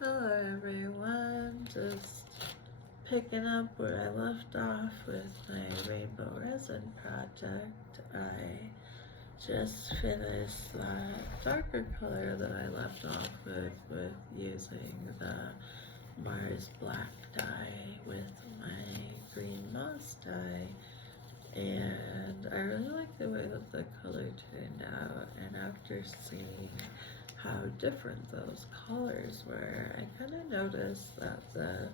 Hello everyone, just picking up where I left off with my rainbow resin project. I just finished that darker color that I left off with using the Mars black dye with my green moss dye, and I really like the way that the color turned out, and after seeing how different those colors were, I kind of noticed that the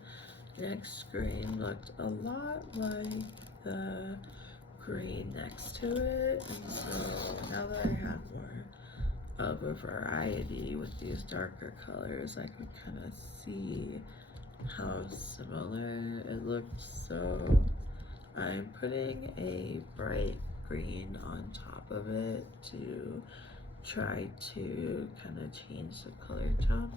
next green looked a lot like the green next to it, and so now that I have more of a variety with these darker colors, I could kind of see how similar it looked. So I'm putting a bright green on top of it to try to kind of change the color tone.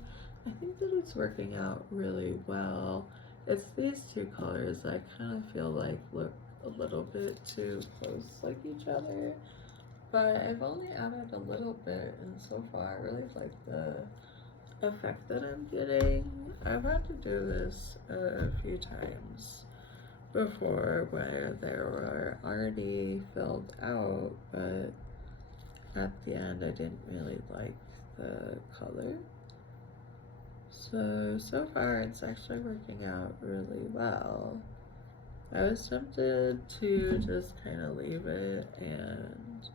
I think that it's working out really well. It's these two colors that I kind of feel like look a little bit too close like each other, but I've only added a little bit, and so far I really like the effect that I'm getting. I've had to do this a few times before where they were already filled out, but at the end I didn't really like the color. So far it's actually working out really well. I was tempted to just kind of leave it and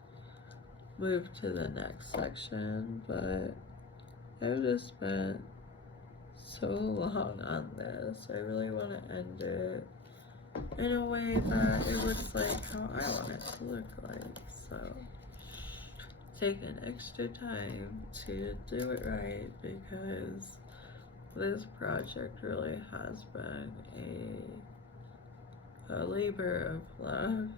move to the next section, but I've just spent so long on this. I really want to end it in a way that it looks like how I want it to look like. So taking extra time to do it right, because this project really has been a labor of love.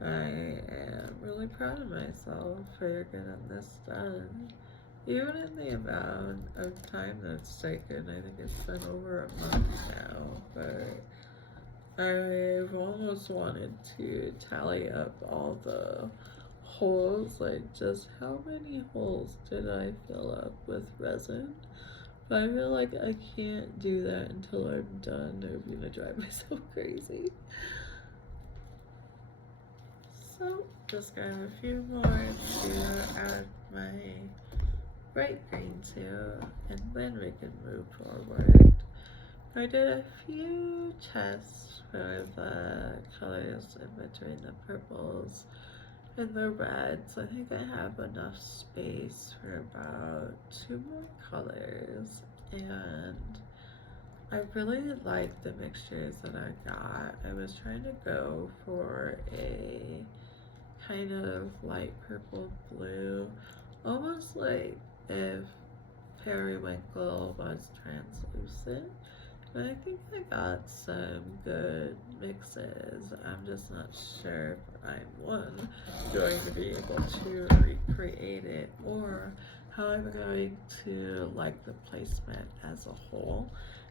I am really proud of myself for getting this done. Even in the amount of time that's taken, I think it's been over a month now, but I've almost wanted to tally up all the holes, like just how many holes did I fill up with resin? But I feel like I can't do that until I'm done, or I'm gonna drive myself crazy. So just got a few more to add my bright green to, and then we can move forward. I did a few tests for the colors in between the purples and the reds. I think I have enough space for about 2 more colors, and I really like the mixtures that I got. I was trying to go for a kind of light purple blue, almost like if periwinkle was translucent. But I think I got some good mixes. I'm just not sure if I'm going to be able to recreate it, or how I'm going to like the placement as a whole.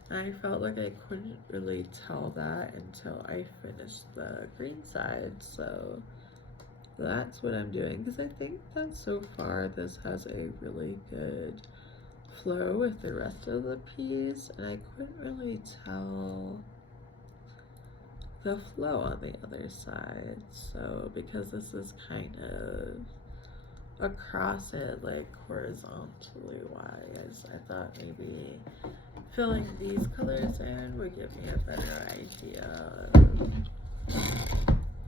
And I felt like I couldn't really tell that until I finished the green side, so that's what I'm doing, because I think that so far this has a really good flow with the rest of the piece, and I couldn't really tell the flow on the other side. So because this is kind of across it, like horizontally wise, I thought maybe filling these colors in would give me a better idea of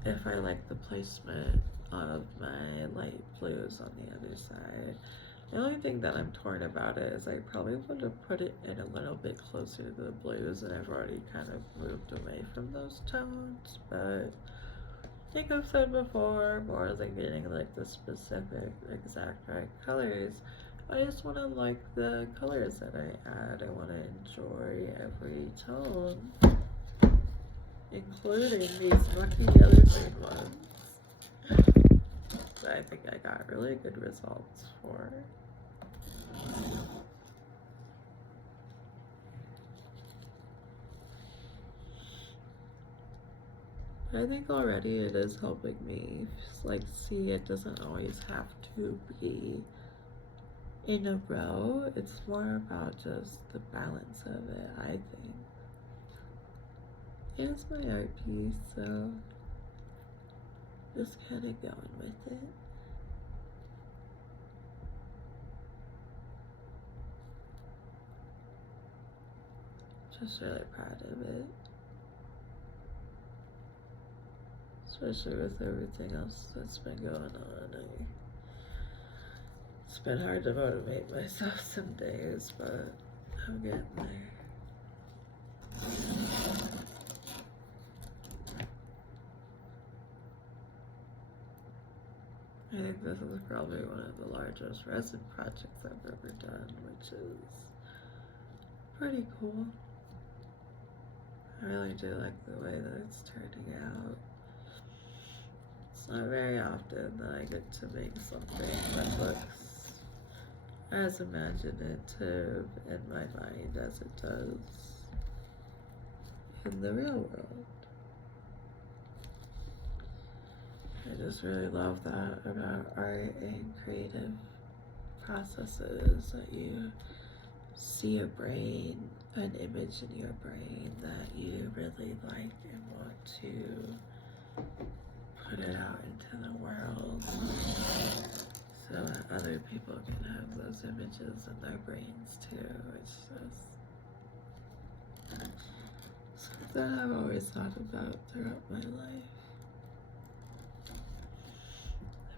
if I like the placement of my light blues on the other side. The only thing that I'm torn about is I probably would have put it in a little bit closer to the blues, and I've already kind of moved away from those tones, but like I've said before, more than getting like the specific exact right colors, I just want to like the colors that I add. I want to enjoy every tone, including these mucky yellow green ones that I think I got really good results for. I think already it is helping me like see it doesn't always have to be in a row. It's more about just the balance of it, I think. It's my art piece, so just kind of going with it. Just really proud of it. Especially with everything else that's been going on. It's been hard to motivate myself some days, but I'm getting there. I think this is probably one of the largest resin projects I've ever done, which is pretty cool. I really do like the way that it's turning out. It's not very often that I get to make something that looks as imaginative in my mind as it does in the real world. I just really love that about art and creative processes, that you see a brain, an image in your brain that you really like and want to put it out into the world so that other people can have those images in their brains too. It's just something I've always thought about throughout my life.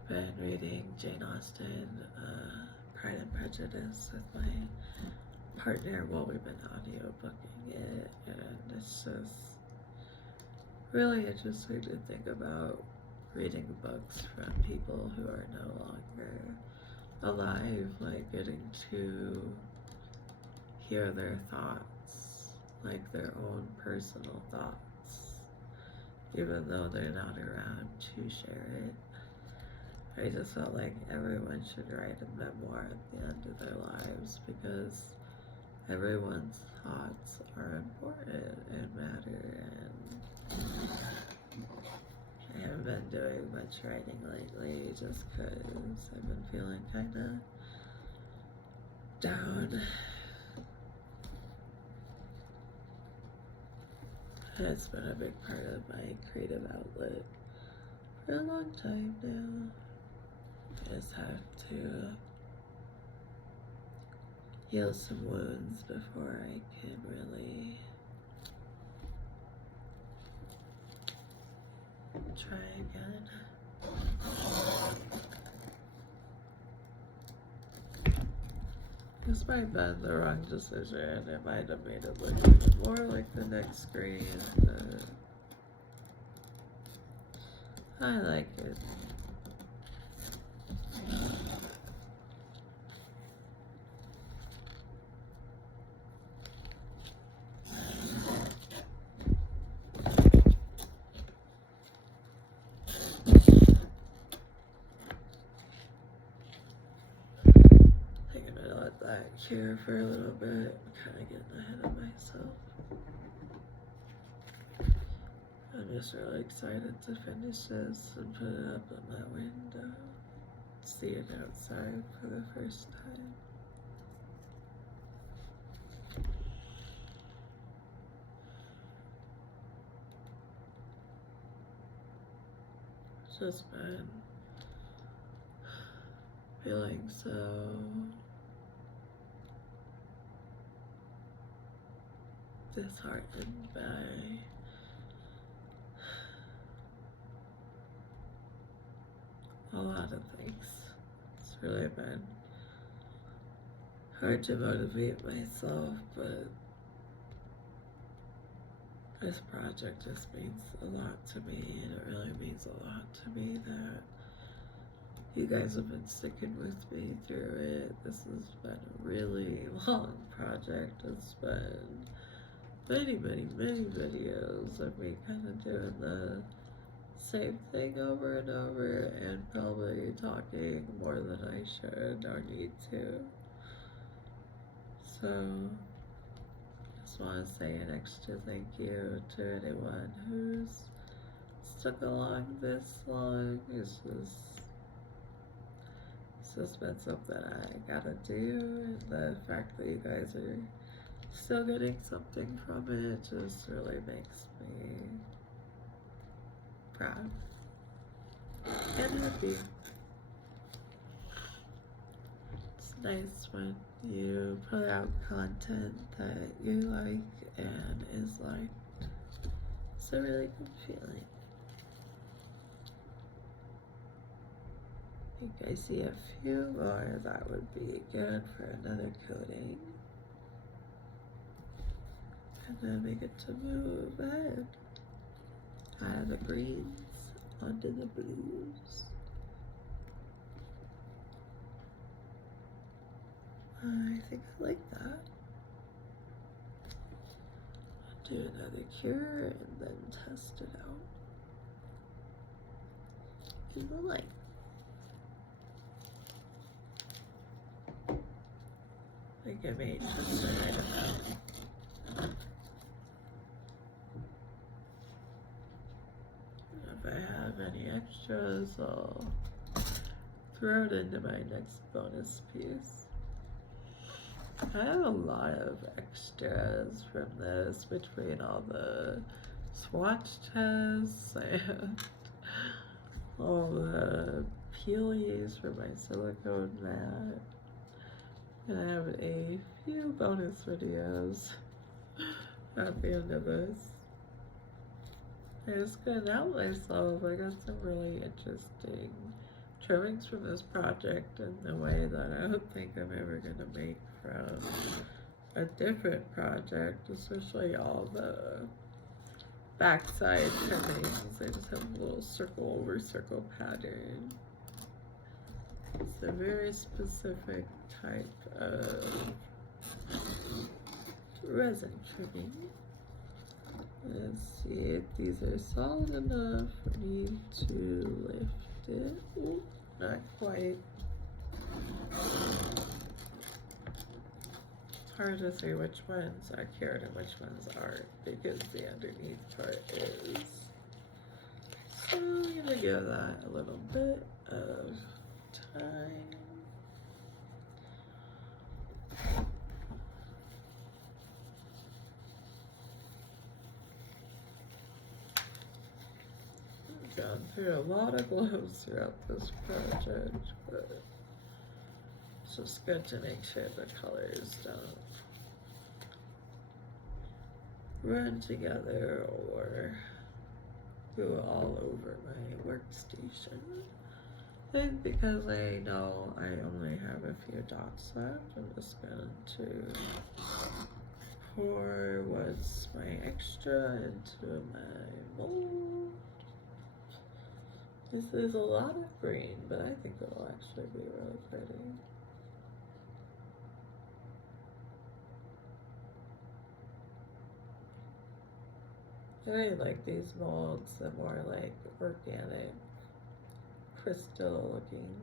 I've been reading Jane Austen, Pride and Prejudice with my partner while we've been audiobooking it, and it's just really interesting to think about reading books from people who are no longer alive, like getting to hear their thoughts, like their own personal thoughts, even though they're not around to share it. I just felt like everyone should write a memoir at the end of their lives, because everyone's thoughts are important and matter, and I haven't been doing much writing lately just because I've been feeling kind of down. It's been a big part of my creative outlet for a long time now. I just have to heal some wounds before I can really try again. This might have been the wrong decision. It might have made it look even more like the next screen, but I like it. Here for a little bit, kind of getting ahead of myself. I'm just really excited to finish this and put it up in my window, see it outside for the first time. It's just been feeling so disheartened by a lot of things. It's really been hard to motivate myself, but this project just means a lot to me, and it really means a lot to me that you guys have been sticking with me through it. This has been a really long project. It's been many videos of me kind of doing the same thing over and over, and probably talking more than I should or need to. So, just want to say an extra thank you to anyone who's stuck along this long. It's just just been something I gotta do, and the fact that you guys are still getting something from it just really makes me proud and happy. It's nice when you put out content that you like and is liked. It's a really good feeling. I think I see a few more that would be good for another coating. And then we get to move ahead out of the greens onto the blues. I think I like that. Do another cure and then test it out in the light. I think I made just the right amount. If I have any extras, I'll throw it into my next bonus piece. I have a lot of extras from this between all the swatch tests and all the peelies for my silicone mat. And I have a few bonus videos at the end of this. I just couldn't help myself. I got some really interesting trimmings from this project in a way that I don't think I'm ever going to make from a different project, especially all the backside trimmings. I just have a little circle over circle pattern. It's a very specific type of resin trimming. Let's see if these are solid enough for me to lift it. Ooh, not quite. It's hard to say which ones are cured and which ones aren't because the underneath part is. So I'm gonna give that a little bit of time. I've gone through a lot of gloves throughout this project, but it's just good to make sure the colors don't run together or go all over my workstation. I think because I know I only have a few dots left, I'm just going to pour what's my extra into my mold. This is a lot of green, but I think it'll actually be really pretty. I really like these molds. They're more like organic, crystal looking,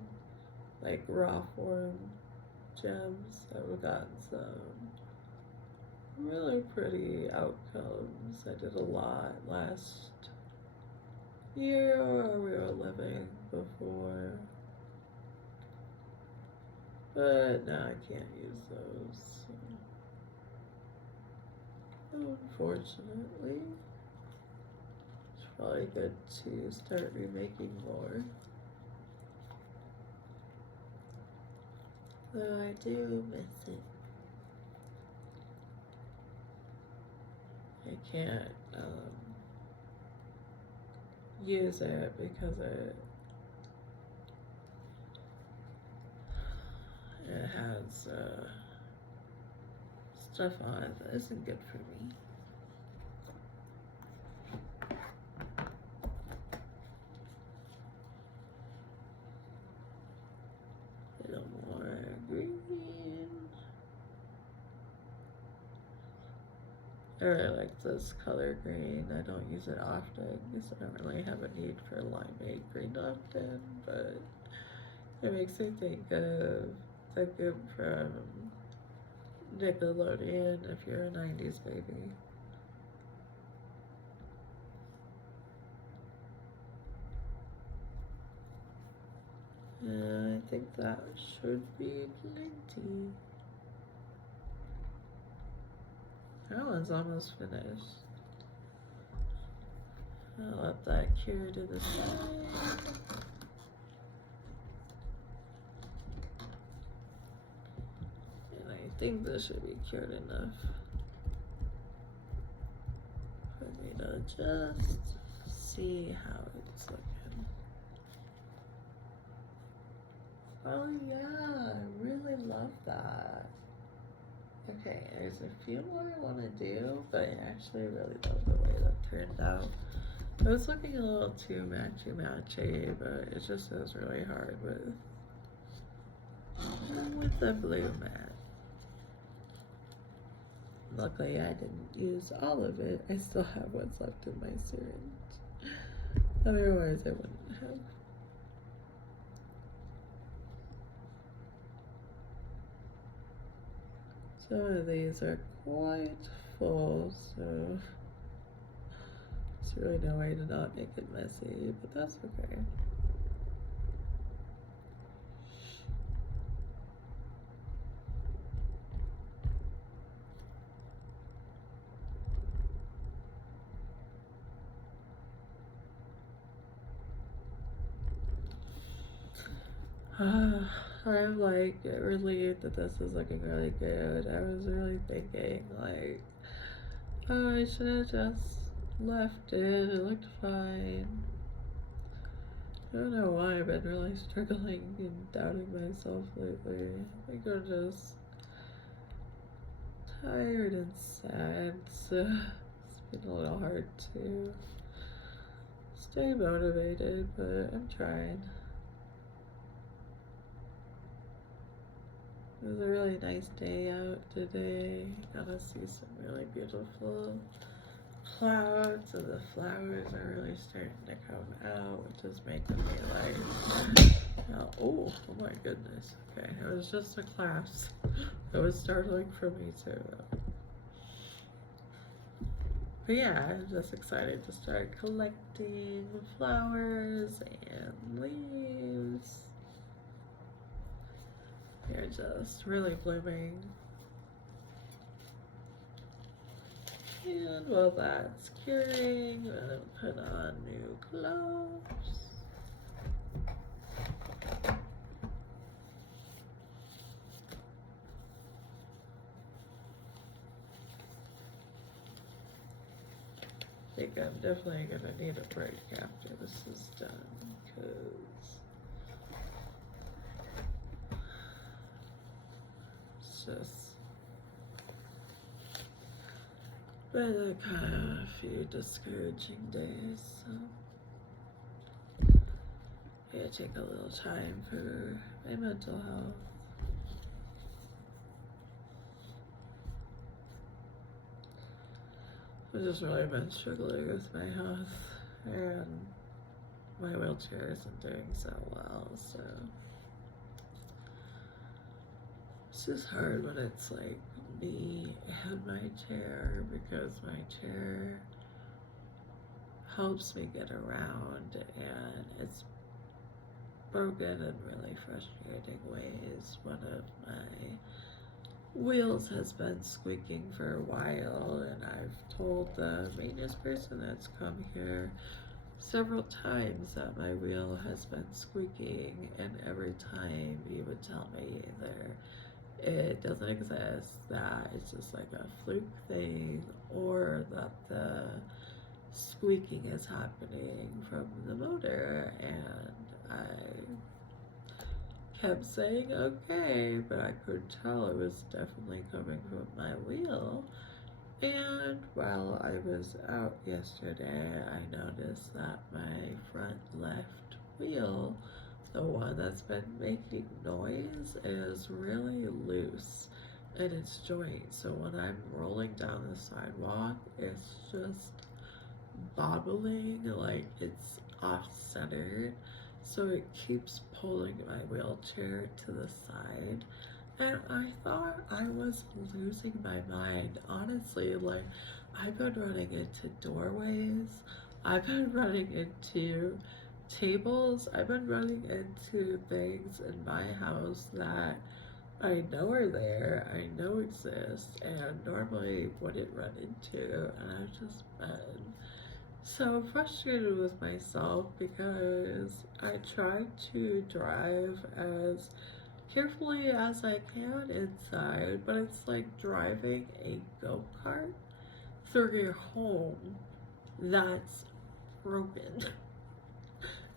like raw form gems. I've gotten some really pretty outcomes. I did a lot last year where we were living before, but now I can't use those, so unfortunately. Probably good to start remaking more. Though I do miss it. I can't use it because it has stuff on it that isn't good for me. I really like this color green. I don't use it often because I don't really have a need for limeade green often, but it makes me think of the group from Nickelodeon if you're a 90s baby. Yeah, I think that should be plenty. That one's almost finished. I'll let that cure to the side. And I think this should be cured enough for me to just see how it's looking. Oh yeah, I really love that. Okay, there's a few more I want to do, but I actually really love the way that turned out. It was looking a little too matchy, but it just is really hard with the blue mat. Luckily, I didn't use all of it. I still have what's left in my syringe. Otherwise, I wouldn't have. Some of these are quite full, so there's really no way to not make it messy, but that's okay. I'm like relieved that this is looking really good. I was really thinking like, oh, I should have just left it. It looked fine. I don't know why I've been really struggling and doubting myself lately. I think I'm just tired and sad, so it's been a little hard to stay motivated, but I'm trying. It was a really nice day out today. Got to see some really beautiful clouds, and the flowers are really starting to come out, which is making me like, oh my goodness. Okay, it was just a class. It was startling for me too. But yeah, I'm just excited to start collecting flowers and leaves. They're just really blooming. And while that's curing, I'm gonna put on new clothes. I think I'm definitely gonna need a break after this is done, because it's just been a kind of a few discouraging days, so I gotta take a little time for my mental health. I've just really been struggling with my health, and my wheelchair isn't doing so well, so it's just hard when it's like me and my chair, because my chair helps me get around, and it's broken in really frustrating ways. One of my wheels has been squeaking for a while, and I've told the maintenance person that's come here several times that my wheel has been squeaking, and every time he would tell me either it doesn't exist, that it's just like a fluke thing, or that the squeaking is happening from the motor. And I kept saying okay, but I could tell it was definitely coming from my wheel. And while I was out yesterday, I noticed that my front left wheel, the one that's been making noise, is really loose in its joint. So when I'm rolling down the sidewalk, it's just bobbling, like it's off-centered. So it keeps pulling my wheelchair to the side. And I thought I was losing my mind. Honestly, like, I've been running into doorways. I've been running into tables. I've been running into things in my house that I know are there, I know exist, and normally wouldn't run into, and I've just been so frustrated with myself because I try to drive as carefully as I can inside, but it's like driving a go-kart through your home that's broken.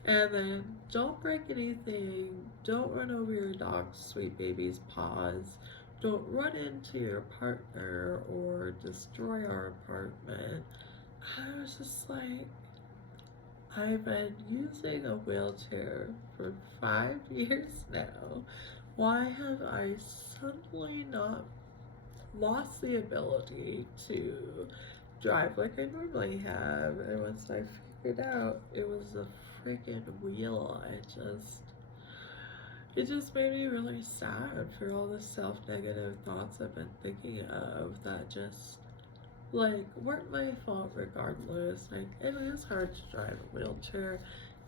And then don't break anything, don't run over your dog's sweet baby's paws, don't run into your partner or destroy our apartment. I was just like, I've been using a wheelchair for 5 years now. Why have I suddenly not lost the ability to drive like I normally have? And once I figured out it was the freaking wheel, it just made me really sad for all the self-negative thoughts I've been thinking of that just like weren't my fault regardless. Like it is hard to drive a wheelchair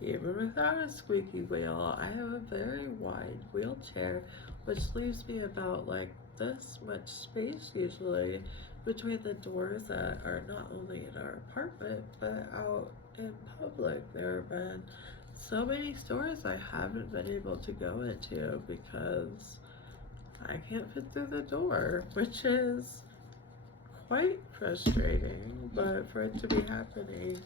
even without a squeaky wheel. I have a very wide wheelchair which leaves me about like this much space usually between the doors that are not only in our apartment but out in public. There have been so many stores I haven't been able to go into because I can't fit through the door, which is quite frustrating, but for it to be happening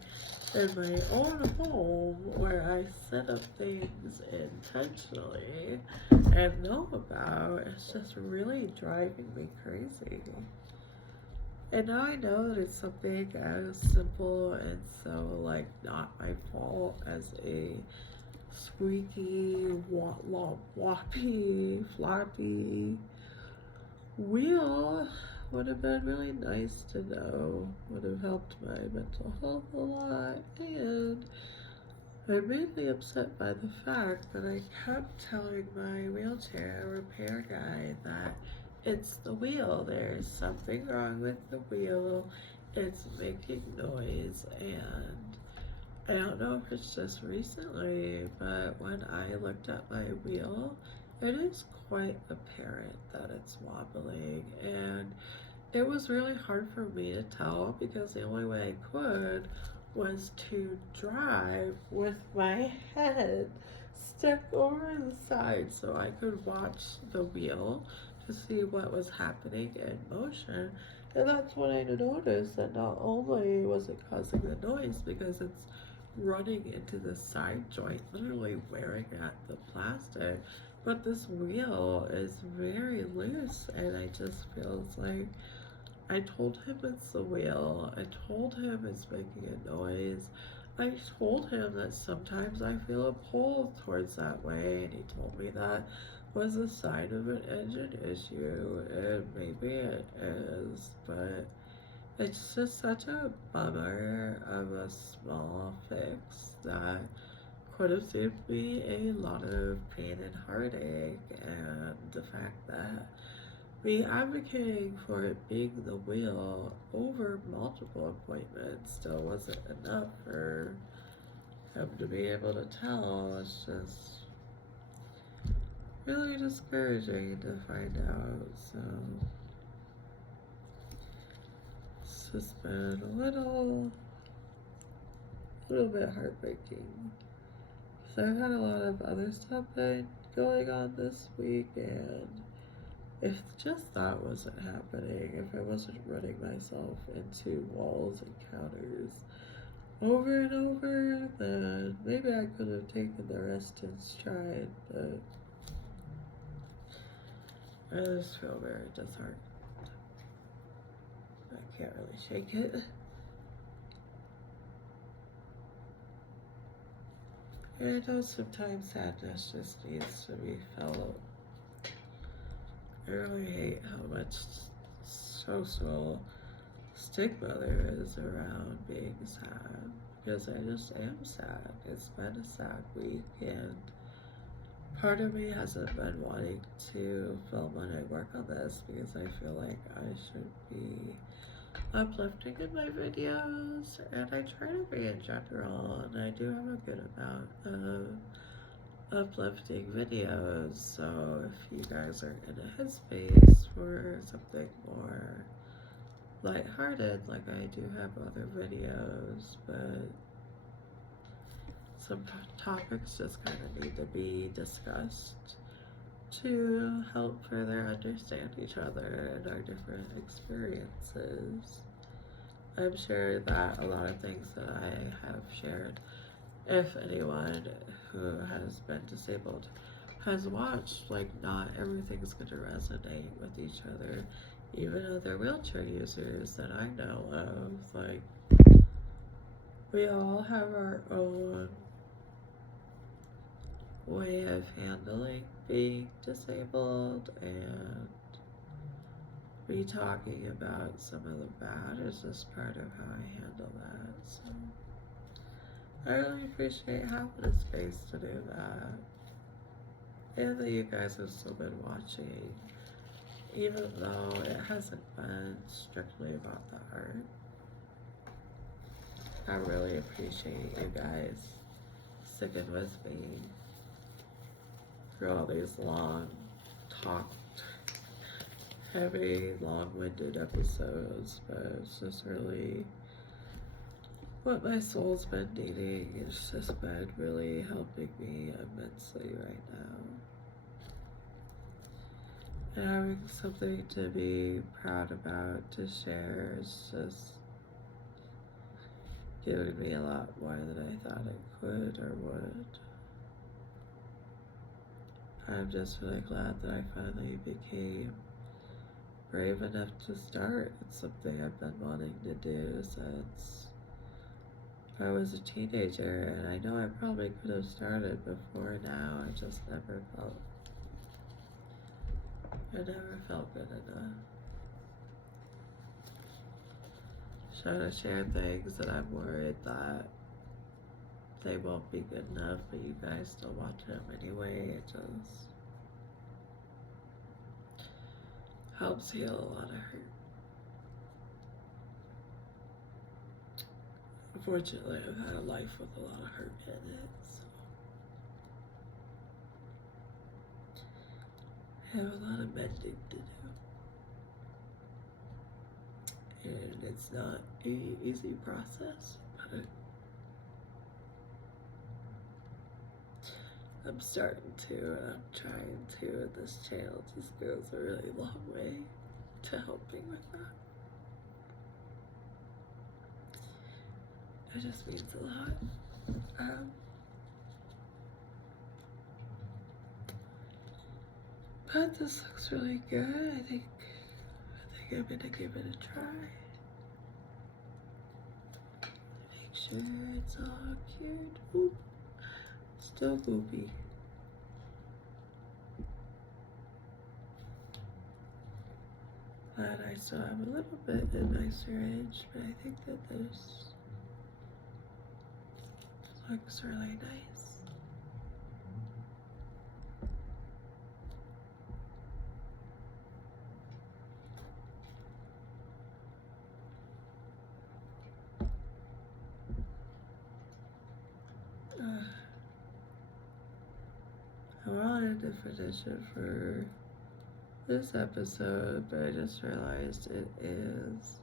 in my own home where I set up things intentionally and know about, it's just really driving me crazy. And now I know that it's something as simple and so like not my fault as a squeaky, woppy, floppy wheel would have been really nice to know, would have helped my mental health a lot, and I'm mainly upset by the fact that I kept telling my wheelchair repair guy that it's the wheel, there's something wrong with the wheel, it's making noise, and I don't know if it's just recently, but when I looked at my wheel, it is quite apparent that it's wobbling, and it was really hard for me to tell because the only way I could was to drive with my head stuck over the side so I could watch the wheel to see what was happening in motion. And that's when I noticed that not only was it causing the noise because it's running into the side joint, literally wearing at the plastic, but this wheel is very loose, and I just feels like I told him it's the wheel. I told him it's making a noise. I told him that sometimes I feel a pull towards that way, and he told me that was a sign of an engine issue, and maybe it is, but it's just such a bummer of a small fix that could have saved me a lot of pain and heartache, and the fact that me advocating for it being the wheel over multiple appointments still wasn't enough for him to be able to tell. It's just really discouraging to find out, so it's just been a little bit heartbreaking. So I've had a lot of other stuff going on this week, and if just that wasn't happening, if I wasn't running myself into walls and counters over and over, then maybe I could have taken the rest in stride, but I just feel very disheartened. I can't really shake it. And I know sometimes sadness just needs to be felt. I really hate how much social stigma there is around being sad, because I just am sad. It's been a sad week, and part of me hasn't been wanting to film when I work on this because I feel like I should be uplifting in my videos, and I try to be in general, and I do have a good amount of uplifting videos. So if you guys are in a headspace for something more lighthearted, like I do have other videos, but some topics just kind of need to be discussed to help further understand each other and our different experiences. I'm sure that a lot of things that I have shared, if anyone who has been disabled has watched, like, not everything's going to resonate with each other. Even other wheelchair users that I know of, like, we all have our own way of handling being disabled, and me talking about some of the bad is just part of how I handle that. So I really appreciate having a space to do that, and that you guys have still been watching, even though it hasn't been strictly about the art. I really appreciate you guys sticking with me through all these long, heavy, long-winded episodes, but it's just really what my soul's been needing. It's just been really helping me immensely right now. And having something to be proud about, to share, is just giving me a lot more than I thought it could or would. I'm just really glad that I finally became brave enough to start. It's something I've been wanting to do since I was a teenager, and I know I probably could have started before now. I just never felt good enough. Trying to share things that I'm worried that they won't be good enough, but you guys still watch them anyway. It just helps heal a lot of hurt. Unfortunately, I've had a life with a lot of hurt in it, so I have a lot of mending to do. And it's not an easy process, but I'm starting to, and I'm trying to, and this channel just goes a really long way to helping with that. It just means a lot. But this looks really good. I think I'm gonna give it a try. Make sure it's all cured. Oop. Still goopy. But I still have a little bit in my syringe, but I think that this looks really nice. I wanted to finish it for this episode, but I just realized it is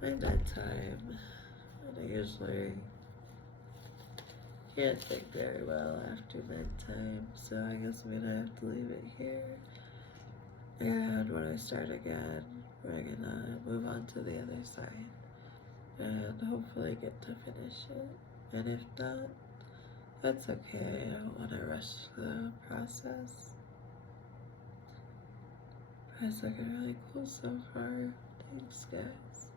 my bedtime, and I usually can't think very well after bedtime, so I guess I'm gonna have to leave it here. And when I start again, we're gonna move on to the other side and hopefully get to finish it. And if not, that's okay. I don't want to rush the process. But it's looking really cool so far. Thanks, guys.